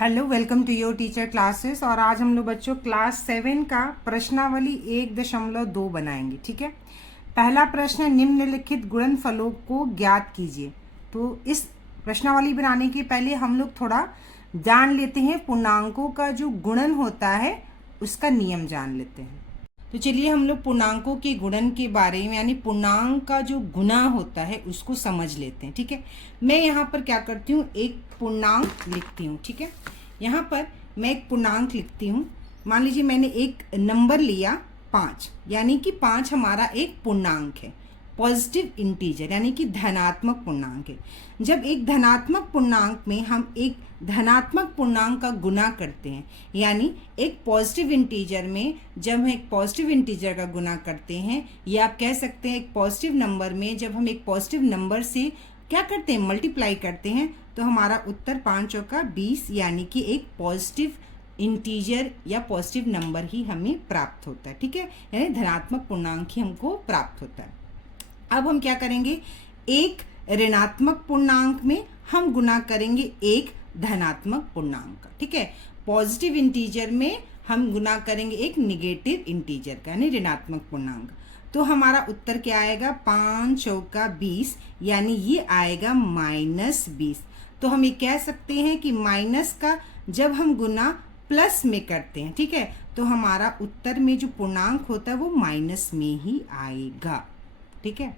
Hello, welcome to your teacher classes. और आज हम लोग बच्चों क्लास 7 का प्रश्नावली 1.2 बनाएंगे। ठीक है। पहला प्रश्न है, निम्नलिखित गुणनफलों को ज्ञात कीजिए। तो इस प्रश्नावली बनाने के पहले हम लोग थोड़ा जान लेते हैं पूर्णांकों का जो गुणन होता है उसका नियम जान लेते हैं। तो चलिए हम लोग पूर्णांकों के गुणन के बारे में यानी पूर्णांक का जो गुना होता है उसको समझ लेते हैं। ठीक है। मैं यहाँ पर क्या करती हूँ, एक पूर्णांक लिखती हूँ। ठीक है। यहाँ पर मैं एक पूर्णांक लिखती हूँ। मान लीजिए मैंने एक नंबर लिया 5, यानी कि 5 हमारा एक पूर्णांक है, पॉजिटिव इंटीजर यानी कि धनात्मक पूर्णांक है। जब एक धनात्मक पूर्णांक में हम एक धनात्मक पूर्णांक का गुना करते हैं, यानी एक पॉजिटिव इंटीजर में जब हम एक पॉजिटिव इंटीजर का गुना करते हैं, या आप कह सकते हैं एक पॉजिटिव नंबर में जब हम एक पॉजिटिव नंबर से क्या करते हैं, मल्टीप्लाई करते हैं, तो हमारा उत्तर 5 चौका 20 यानी कि एक पॉजिटिव इंटीजर या पॉजिटिव नंबर ही हमें प्राप्त होता है। ठीक है। यानी धनात्मक पूर्णांक ही हमको प्राप्त होता है। अब हम क्या करेंगे, एक ऋणात्मक पूर्णांक में हम गुना करेंगे एक धनात्मक पूर्णांक का। ठीक है। पॉजिटिव इंटीजर में हम गुना करेंगे एक निगेटिव इंटीजर का यानी ऋणात्मक पूर्णांक। तो हमारा उत्तर क्या आएगा, 5 चौका 20 यानी ये आएगा -20। तो हम ये कह सकते हैं कि माइनस का जब हम गुना प्लस में करते हैं, ठीक है, तो हमारा उत्तर में जो पूर्णांक होता है वो माइनस में ही आएगा। ठीक है।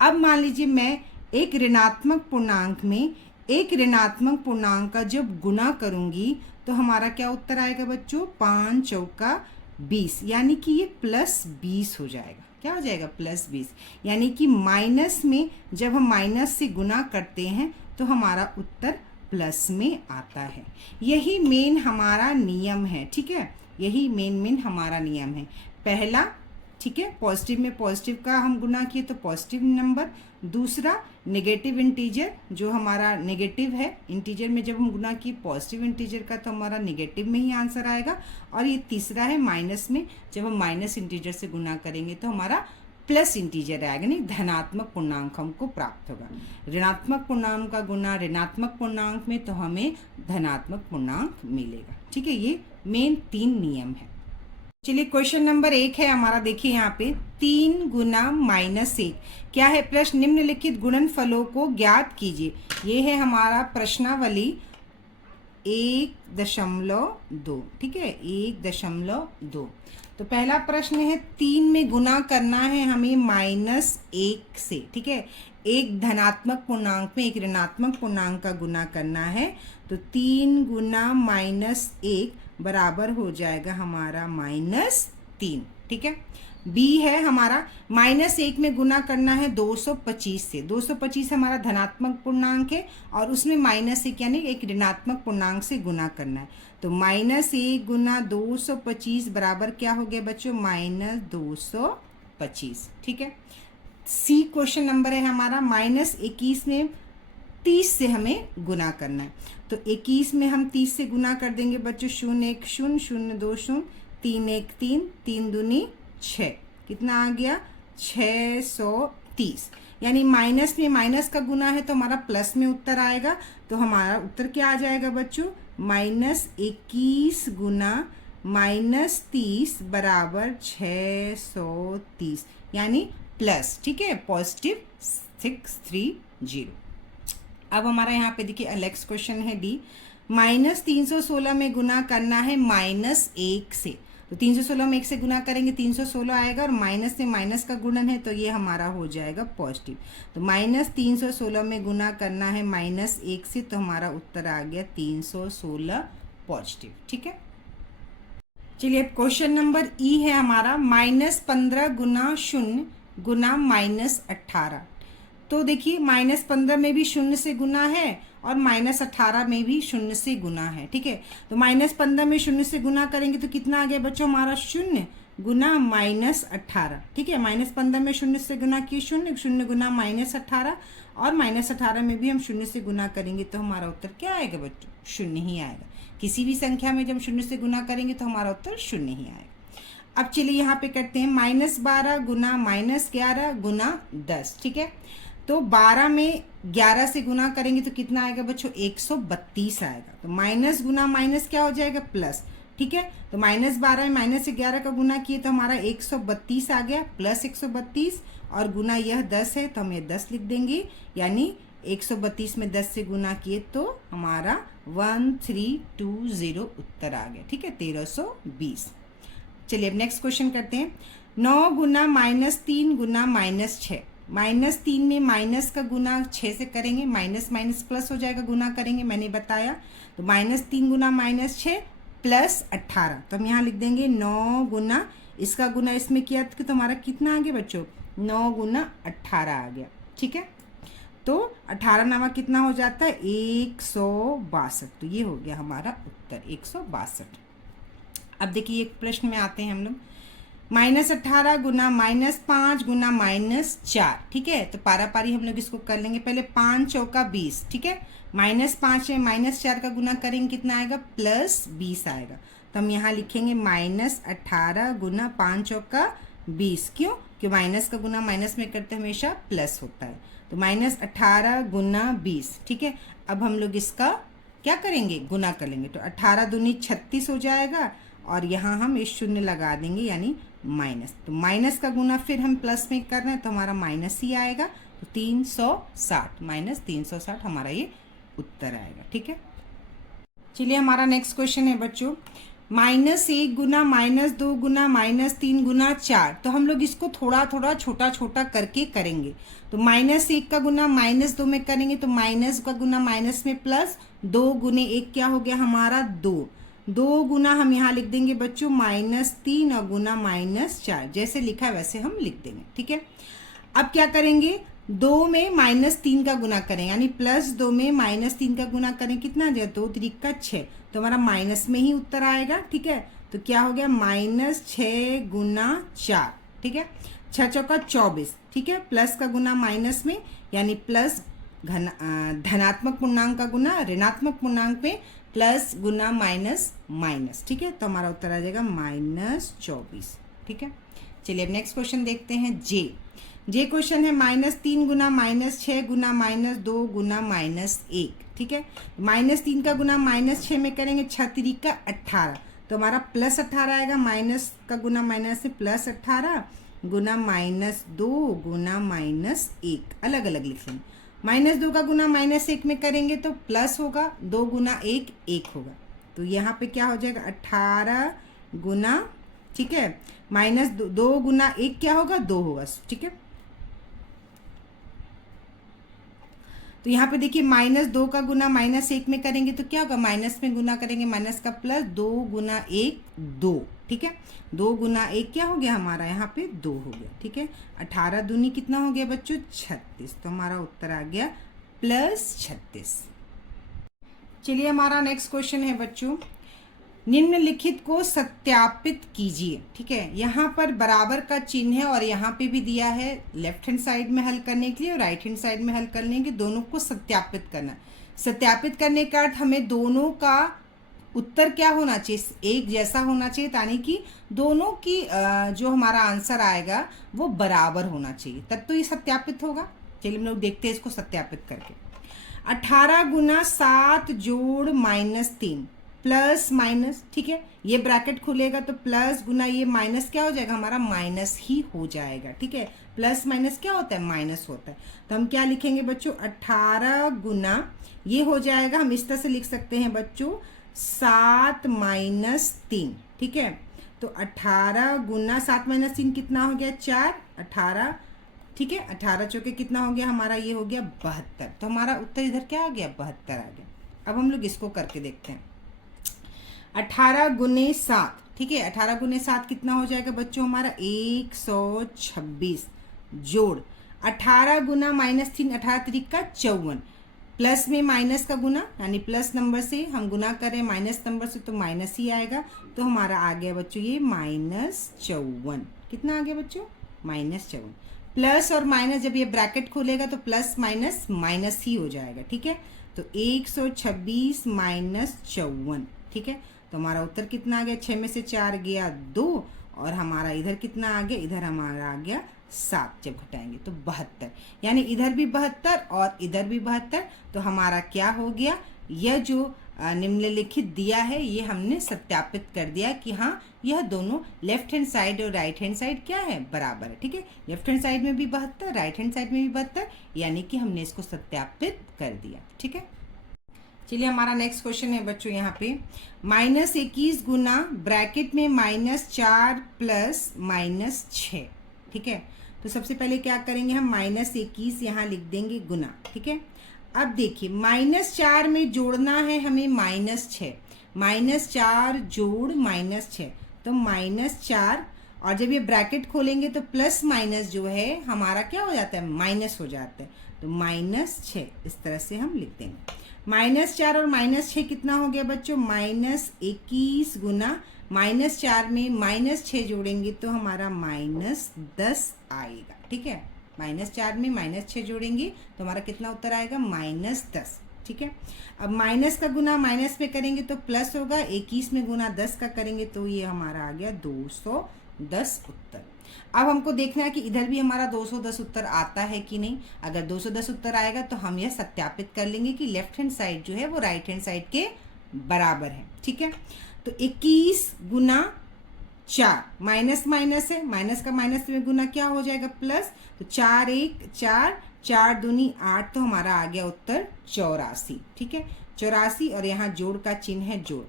अब मान लीजिए मैं एक ऋणात्मक पूर्णांक में एक ऋणात्मक पूर्णांक का जब गुना करूंगी तो हमारा क्या उत्तर आएगा बच्चों, 5 चौका 20 यानी कि ये +20 हो जाएगा। क्या हो जाएगा, +20। यानी कि माइनस में जब हम माइनस से गुना करते हैं तो हमारा उत्तर प्लस में आता है। यही मेन हमारा नियम है। ठीक है। यही मेन हमारा नियम है। पहला, ठीक है, पॉजिटिव में पॉजिटिव का हम गुना किए तो पॉजिटिव नंबर। दूसरा, नेगेटिव इंटीजर जो हमारा नेगेटिव है, इंटीजर में जब हम गुना किए पॉजिटिव इंटीजर का तो हमारा नेगेटिव में ही आंसर आएगा। और ये तीसरा है, माइनस में जब हम माइनस इंटीजर से गुना करेंगे तो हमारा प्लस इंटीजर आएगा, नहीं धनात्मक पूर्णांक हमको प्राप्त होगा। ऋणात्मक पूर्णांक का गुना ऋणात्मक पूर्णांक में तो हमें धनात्मक पूर्णांक मिलेगा। ठीक है। ये मेन 3 नियम है। चलिए क्वेश्चन नंबर 1 है हमारा, देखिए यहाँ पे 3 गुना -1 क्या है प्रश्न, निम्नलिखित गुणनफलों को ज्ञात कीजिए। ये है हमारा प्रश्नावली 1.2। ठीक है, 1.2। तो पहला प्रश्न है, 3 में गुना करना है हमें -1 से। ठीक है। एक धनात्मक पूर्णांक में एक ऋणात्मक पूर्णांक का गुना करना है तो 3 गुना -1 बराबर हो जाएगा हमारा -3। ठीक है। बी है हमारा, -1 में गुना करना है 225 से। 225 हमारा धनात्मक पूर्णांक है और उसमें -1 यानी एक ऋणात्मक पूर्णांक से गुना करना है। तो -1 गुना 225 बराबर क्या हो गया बच्चों, -225। ठीक है। सी क्वेश्चन नंबर है हमारा, -21 में 30 से हमें गुना करना है। तो 21 में हम 30 से गुना कर देंगे बच्चों, 0 1 0 0 2 0 3 1 3 3 दूनी 6, कितना आ गया 630। यानी माइनस में माइनस का गुना है तो हमारा प्लस में उत्तर आएगा। तो हमारा उत्तर क्या आ जाएगा बच्चों, -21 गुना -30 बराबर 630 यानी प्लस। ठीक है, +630। अब हमारा यहाँ पे देखिए नेक्स्ट क्वेश्चन है डी, -316 में गुना करना है -1 से। तो 316 में 1 से गुना करेंगे 316 आएगा और माइनस से माइनस का गुणन है तो ये हमारा हो जाएगा पॉजिटिव। तो -316 में गुना करना है -1 से तो हमारा उत्तर आ गया 316 पॉजिटिव। ठीक है। चलिए अब क्वेश्चन नंबर ई है हमारा, -15 गुना 0 गुना -18। तो देखिए -15 में भी 0 से गुना है और -18 में भी 0 से गुना है। ठीक है। तो -15 में 0 से गुना करेंगे तो कितना आ गया बच्चों हमारा 0 गुना -18। ठीक है। -15 में 0 से गुना किए 0 0 गुना -18 और -18 में भी हम 0 से गुना करेंगे तो हमारा उत्तर क्या आएगा बच्चों, 0 ही आएगा। किसी भी संख्या में जब 0 से गुना करेंगे तो हमारा उत्तर 0 ही आएगा। अब चलिए यहाँ पे करते हैं, -12 गुना -11 गुना 10। ठीक है। तो 12 में 11 से गुना करेंगे तो कितना आएगा बच्चों, 132 आएगा। तो माइनस गुना माइनस क्या हो जाएगा, प्लस। ठीक है, तो -12 में -11 का गुना किए तो हमारा 132 आ गया, प्लस 132, और गुना यह 10 है तो हम ये 10 लिख देंगे, यानी 132 में 10 से गुना किए तो हमारा 1320 उत्तर आ गया। ठीक है, 1320। चलिए अब नेक्स्ट क्वेश्चन करते हैं। 9 गुना -3 गुना -6। -3 में माइनस का गुना 6 से करेंगे, माइनस माइनस प्लस हो जाएगा, गुना करेंगे, मैंने बताया। तो -3 गुना -6 प्लस 18। तो हम यहाँ लिख देंगे 9 गुना, इसका गुना इसमें किया तो हमारा कितना आ गया बच्चों, 9 गुना 18 आ गया। ठीक है, तो 18 नवा कितना हो जाता है, 162। तो ये हो गया हमारा उत्तर 162। अब देखिए एक प्रश्न में आते हैं हम लोग, -18 गुना -5 गुना -4। ठीक है, तो पारा पारी हम लोग इसको कर लेंगे। पहले 5 चौका 20। ठीक है, -5 में -4 का गुना करेंगे, कितना आएगा, +20 आएगा। तो हम यहाँ लिखेंगे -18 गुना 5 चौका 20। क्यों, कि माइनस का गुना माइनस में करते हमेशा प्लस होता है। तो -18 गुना 20। ठीक है, अब हम लोग इसका क्या करेंगे, गुना कर लेंगे। तो 18 दूनी 36 हो जाएगा, और यहाँ हम इस शून्य लगा देंगे, यानी माइनस। तो माइनस का गुना फिर हम प्लस में कर रहे हैं तो हमारा माइनस ही आएगा। तो 360 -360 हमारा ये उत्तर आएगा। ठीक है, चलिए हमारा नेक्स्ट क्वेश्चन है बच्चों, -1 गुना -2 गुना -3 गुना 4। तो हम लोग इसको थोड़ा थोड़ा छोटा छोटा करके करेंगे। तो -1 का गुना -2 में करेंगे तो माइनस का गुना माइनस में प्लस, 2 गुने 1 क्या हो गया हमारा, 2 गुना हम यहाँ लिख देंगे बच्चों -3 और गुना -4, जैसे लिखा है वैसे हम लिख देंगे। ठीक है, अब क्या करेंगे, 2 में -3 का गुना करें, यानी +2 में -3 का गुना करें, कितना आ जाए, 2 3 6। तो हमारा माइनस में ही उत्तर आएगा। ठीक है, तो क्या हो गया, -6 गुना 4। ठीक है, 6 चौका 24। ठीक है, प्लस का गुना माइनस में, यानी प्लस धनात्मक पूर्णांक का गुना ऋणात्मक पूर्णांक में, प्लस गुना माइनस माइनस। ठीक है, तो हमारा उत्तर आ जाएगा -24। ठीक है, चलिए अब नेक्स्ट क्वेश्चन देखते हैं। जे क्वेश्चन है -3 गुना -6 गुना -2 गुना -1। ठीक है, -3 का गुना -6 में करेंगे, 6 3 का 18। तो हमारा +18 आएगा, माइनस का गुना माइनस से +18 गुना -2 गुना -1, अलग अलग लिख लेंगे। -2 का गुना -1 में करेंगे तो प्लस होगा, 2 गुना 1 1 होगा। तो यहाँ पे क्या हो जाएगा, 18 गुना, ठीक है, -2 गुना 1 क्या होगा, 2 होगा। ठीक है, तो यहाँ पे देखिए -2 का गुना -1 में करेंगे तो क्या होगा, माइनस में गुना करेंगे, माइनस का प्लस, 2 गुना 1 2। ठीक है, 2 गुना 1 क्या हो गया हमारा, यहाँ पे 2 हो गया। ठीक है, 18 दूनी कितना हो गया बच्चों, 36। तो हमारा उत्तर आ गया +36। चलिए हमारा नेक्स्ट क्वेश्चन है बच्चों, निम्नलिखित को सत्यापित कीजिए। ठीक है, यहाँ पर बराबर का चिन्ह है और यहाँ पे भी दिया है लेफ्ट हैंड साइड में हल करने के लिए और राइट हैंड साइड में हल करने के, दोनों को सत्यापित करना। सत्यापित करने का अर्थ हमें दोनों का उत्तर क्या होना चाहिए, एक जैसा होना चाहिए, यानी कि दोनों की जो हमारा आंसर आएगा वो बराबर होना चाहिए, तब तो ये सत्यापित होगा। चलिए हम लोग देखते हैं इसको सत्यापित करके। 18 गुना 7 जोड़ -3 प्लस माइनस। ठीक है, ये ब्रैकेट खुलेगा तो प्लस गुना ये माइनस क्या हो जाएगा हमारा, माइनस ही हो जाएगा। ठीक है, प्लस माइनस क्या होता है, माइनस होता है। तो हम क्या लिखेंगे बच्चों, 18 गुना, ये हो जाएगा, हम इस तरह से लिख सकते हैं बच्चों, 7 - 3। ठीक है, तो 18 गुना 7 - 3 कितना हो गया, 4, 18। ठीक है, 18 चौके कितना हो गया हमारा, ये हो गया 72। तो हमारा उत्तर इधर क्या आ गया, 72 आ गया। अब हम लोग इसको करके देखते हैं। 18 गुने 7। ठीक है, 18 गुने 7 कितना हो जाएगा बच्चों हमारा, 126 जोड़ 18 गुना -3, 18 3 का 54, प्लस में माइनस का गुना, यानी प्लस नंबर से हम गुना करें माइनस नंबर से तो माइनस ही आएगा। तो हमारा आ गया बच्चों ये -54। कितना आ गया बच्चों, -54। प्लस और माइनस जब ये ब्रैकेट खोलेगा तो प्लस माइनस माइनस ही हो जाएगा। ठीक है, तो 126 - 54। ठीक है, तो हमारा उत्तर कितना आ गया, 6 में से 4 गया 2, और हमारा इधर कितना आ गया, इधर हमारा आ गया 7 जब घटाएंगे तो 72, यानी इधर भी 72 और इधर भी 72। तो हमारा क्या हो गया, यह जो निम्नलिखित दिया है ये हमने सत्यापित कर दिया कि हाँ यह दोनों लेफ्ट हैंड साइड और राइट हैंड साइड क्या है, बराबर है। ठीक है, लेफ्ट हैंड साइड में भी 72, राइट हैंड साइड में भी 72, यानी कि हमने इसको सत्यापित कर दिया। ठीक है, चलिए हमारा नेक्स्ट क्वेश्चन है बच्चों यहाँ पे -21 गुना ब्रैकेट में -4 प्लस -6। ठीक है, तो सबसे पहले क्या करेंगे हम, -21 यहाँ लिख देंगे गुना। ठीक है, अब देखिए -4 में जोड़ना है हमें -6, -4 जोड़ -6 तो -4, और जब ये ब्रैकेट खोलेंगे तो प्लस माइनस जो है हमारा क्या हो जाता है, माइनस हो जाता है, तो -6 इस तरह से हम लिख देंगे। -4 और -6 कितना हो गया बच्चों, -21 गुना -4 में -6 जोड़ेंगे तो हमारा -10 आएगा। ठीक है, -4 में -6 जोड़ेंगे तो हमारा कितना उत्तर आएगा, -10। ठीक है, अब माइनस का गुना माइनस में करेंगे तो प्लस होगा, 21 में गुना 10 का करेंगे तो ये हमारा आ गया 210 उत्तर। अब हमको देखना है कि इधर भी हमारा 210 उत्तर आता है कि नहीं। अगर 210 उत्तर आएगा तो हम यह सत्यापित कर लेंगे कि लेफ्ट हैंड साइड जो है वो राइट हैंड साइड के बराबर है। ठीक है, तो 21 गुना 4, माइनस माइनस है, माइनस का माइनस में गुना क्या हो जाएगा, प्लस, तो 4 1 4, 4 दूनी 8, तो हमारा आ गया उत्तर 84। ठीक है, 84, और यहाँ जोड़ का चिन्ह है जोड़।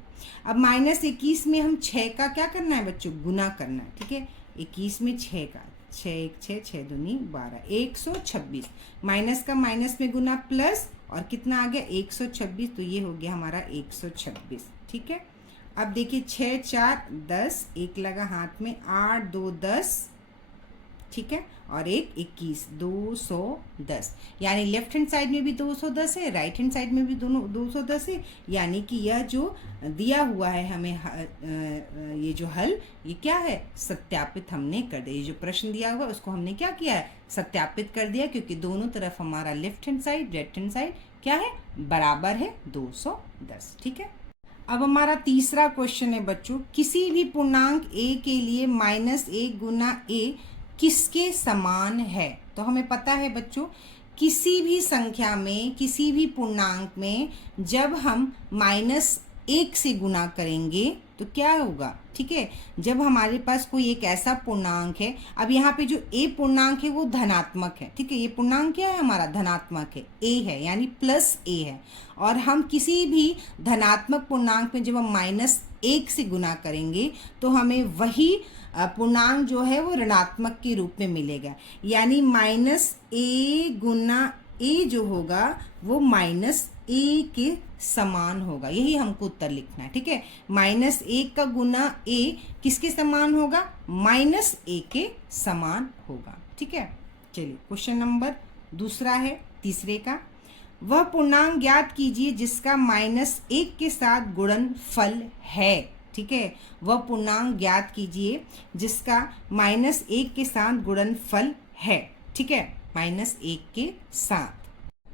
अब -21 में हम 6 का क्या करना है बच्चों, गुना करना है। ठीक है, 21 में 6 का, 6 1 6, 6 दूनी 12, 126, माइनस का माइनस में गुना प्लस, और कितना आ गया 126, तो ये हो गया हमारा 126। ठीक है, अब देखिए 6 4 10, एक लगा हाथ में, 8 2 10, ठीक है, और 1 21, 210, यानी लेफ्ट हैंड साइड में भी 210 है, राइट हैंड साइड में भी दोनों 210 है, यानी कि यह जो दिया हुआ है हमें ये जो हल, ये क्या है, सत्यापित हमने कर दिया। ये जो प्रश्न दिया हुआ उसको हमने क्या किया है, सत्यापित कर दिया, क्योंकि दोनों तरफ हमारा left hand side right hand side क्या है, बराबर है, 210। ठीक है, अब हमारा तीसरा क्वेश्चन है बच्चों, किसी भी पूर्णांक a के लिए -1 गुना a किसके समान है। तो हमें पता है बच्चों, किसी भी संख्या में, किसी भी पूर्णांक में जब हम -1 से गुना करेंगे तो क्या होगा। ठीक है, जब हमारे पास कोई एक ऐसा पूर्णांक है, अब यहाँ पे जो a पूर्णांक है वो धनात्मक है। ठीक है, ये पूर्णांक क्या है हमारा, धनात्मक है, a है, यानी +a है, और हम किसी भी धनात्मक पूर्णांक में जब हम -1 से गुना करेंगे तो हमें वही पूर्णांक जो है वो ऋणात्मक के रूप में मिलेगा, यानी -a गुना a जो होगा वो -a के समान होगा। यही हमको उत्तर लिखना है। ठीक है, -1 का गुना a किसके समान होगा, -a के समान होगा। ठीक है, चलिए क्वेश्चन नंबर दूसरा है तीसरे का, वह पूर्णांक ज्ञात कीजिए जिसका -1 के साथ गुणनफल है। ठीक है, वह पूर्णांक ज्ञात कीजिए जिसका -1 के साथ गुणनफल है। ठीक है, -1 के साथ।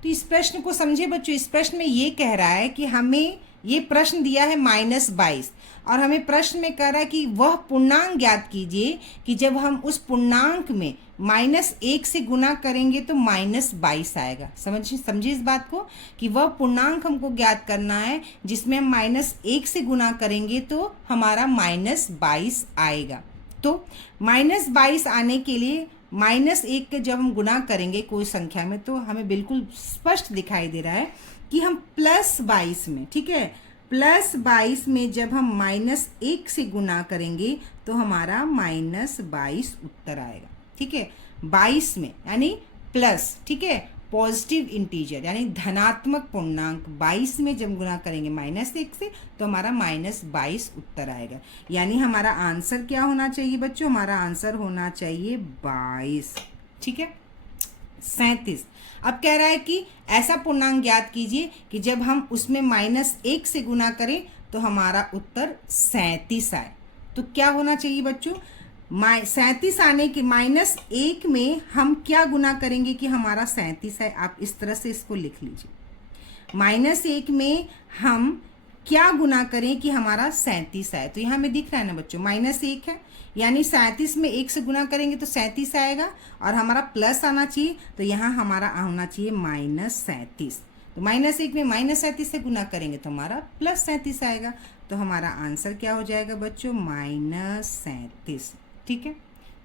तो इस प्रश्न को समझे बच्चों, इस प्रश्न में ये कह रहा है कि हमें ये प्रश्न दिया है -22, और हमें प्रश्न में कह रहा है कि वह पूर्णांक ज्ञात कीजिए कि जब हम उस पूर्णांक में -1 से गुना करेंगे तो -22 आएगा। समझिए इस बात को कि वह पूर्णांक हमको ज्ञात करना है जिसमें हम -1 से गुना करेंगे तो हमारा -22 आएगा। तो -22 आने के लिए -1 के जब हम गुना करेंगे कोई संख्या में तो हमें बिल्कुल स्पष्ट दिखाई दे रहा है कि हम +22 में, ठीक है, +22 में जब हम -1 से गुना करेंगे तो हमारा -22 उत्तर आएगा। ठीक है, 22 में यानी प्लस, ठीक है, पॉजिटिव इंटीजर यानी धनात्मक पूर्णांक 22 में जब गुना करेंगे -1 से तो हमारा -22 उत्तर आएगा। यानी हमारा आंसर क्या होना चाहिए बच्चों, हमारा आंसर होना चाहिए 22। ठीक है, 37। अब कह रहा है कि ऐसा पूर्णांक ज्ञात कीजिए कि जब हम उसमें -1 से गुना करें तो हमारा उत्तर 37 आए। तो क्या होना चाहिए बच्चों, 37 आने के -1 में हम क्या गुना करेंगे कि हमारा 37 है। आप इस तरह से इसको लिख लीजिए, -1 में हम क्या गुना करें कि हमारा 37 आए। तो यहाँ में दिख रहा है ना बच्चों, -1 है, यानी 37 में 1 से गुना करेंगे तो 37 आएगा, और हमारा प्लस आना चाहिए, तो यहाँ हमारा होना चाहिए -37। तो -1 में -37 से गुना करेंगे तो हमारा +37 आएगा। तो हमारा आंसर क्या हो जाएगा बच्चों, -37। ठीक है।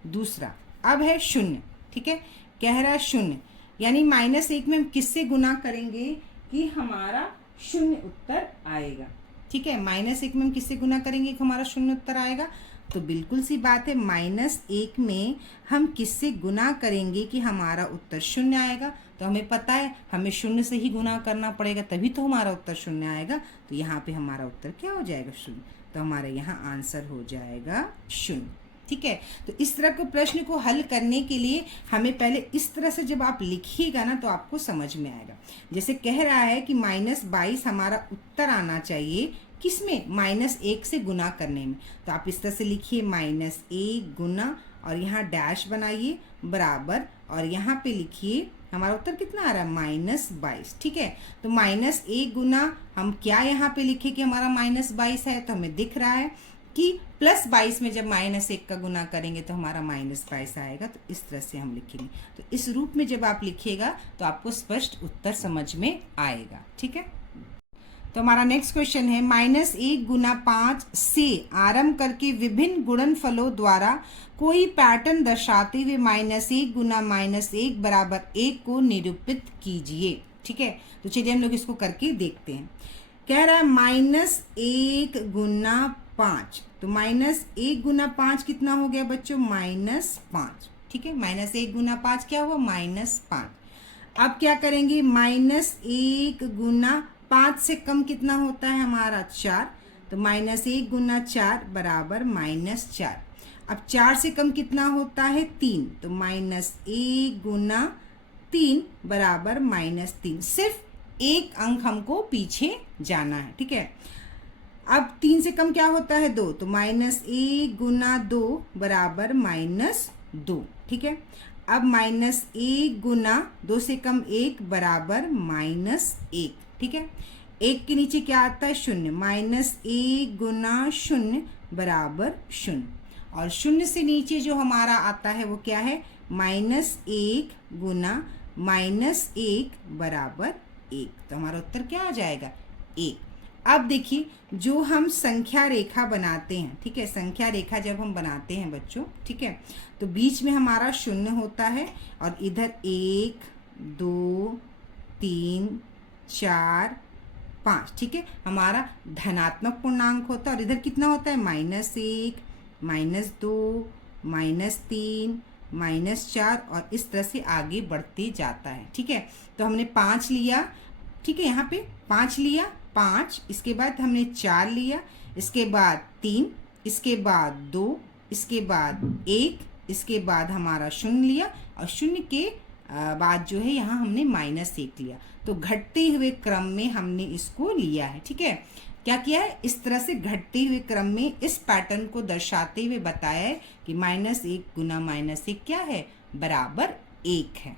दूसरा अब है 0। ठीक है, कह रहा है 0, यानी -1 में हम किससे गुना करेंगे कि हमारा 0 उत्तर आएगा। ठीक है, -1 में हम किससे गुना करेंगे कि हमारा 0 उत्तर आएगा। तो बिल्कुल सी बात है, -1 में हम किससे गुना करेंगे कि हमारा उत्तर 0 आएगा। तो हमें पता है हमें 0 से ही गुना करना पड़ेगा, तभी तो हमारा उत्तर 0 आएगा। तो यहाँ पे हमारा उत्तर क्या हो जाएगा, 0। तो हमारे यहाँ आंसर हो जाएगा 0। ठीक है। तो इस तरह के प्रश्न को हल करने के लिए हमें पहले इस तरह से जब आप लिखिएगा ना तो आपको समझ में आएगा। जैसे कह रहा है कि -22 हमारा उत्तर आना चाहिए किसमें, -1 से गुना करने में। तो आप इस तरह से लिखिए, -1 गुना, और यहाँ डैश बनाइए बराबर, और यहाँ पे लिखिए हमारा उत्तर कितना आ रहा है, -22। ठीक है। तो -1 गुना हम क्या यहाँ पे लिखे कि हमारा -22 है, तो हमें दिख रहा है कि +22 में जब -1 का गुना करेंगे तो हमारा -22 आएगा। तो इस तरह से हम लिखेंगे। तो इस रूप में जब आप लिखिएगा तो आपको स्पष्ट उत्तर समझ में आएगा। ठीक है। तो हमारा नेक्स्ट क्वेश्चन है, -1 गुना 5 से आरंभ करके विभिन्न गुणनफलों द्वारा कोई पैटर्न दर्शाते हुए -1 गुना -1 बराबर 1 को निरूपित कीजिए। ठीक है। तो चलिए हम लोग इसको करके देखते हैं। कह रहा है -1 गुना 5, तो -1 गुना 5 कितना हो गया बच्चों, -5। ठीक है, -1 गुना 5 क्या हुआ, -5। अब क्या करेंगे, -1 गुना 5 से कम कितना होता है हमारा, 4। तो -1 गुना 4 बराबर -4। अब 4 से कम कितना होता है, 3। तो -1 गुना 3 बराबर -3। सिर्फ एक अंक हमको पीछे जाना है। ठीक है। अब 3 से कम क्या होता है, 2। तो -1 गुना 2 बराबर -2। ठीक है। अब -1 गुना 2 से कम 1 बराबर -1। ठीक है। 1 के नीचे क्या आता है, 0। -1 गुना 0 बराबर 0। और 0 से नीचे जो हमारा आता है वो क्या है, -1 गुना -1 बराबर 1। तो हमारा उत्तर क्या आ जाएगा, 1। अब देखिए, जो हम संख्या रेखा बनाते हैं, ठीक है, संख्या रेखा जब हम बनाते हैं बच्चों, ठीक है, तो बीच में हमारा 0 होता है, और इधर 1 2 3 4 5, ठीक है, हमारा धनात्मक पूर्णांक होता है। और इधर कितना होता है, -1 -2 -3 -4, और इस तरह से आगे बढ़ते जाता है। ठीक है। तो हमने 5 लिया, ठीक है, यहाँ पे 5 लिया, 5, इसके बाद हमने 4 लिया, इसके बाद 3, इसके बाद 2, इसके बाद 1, इसके बाद हमारा 0 लिया, और 0 के बाद जो है यहाँ हमने -1 लिया। तो घटते हुए क्रम में हमने इसको लिया है। ठीक है। क्या किया है, इस तरह से घटते हुए क्रम में इस पैटर्न को दर्शाते हुए बताया है कि -1 गुना -1 क्या है, बराबर 1 है।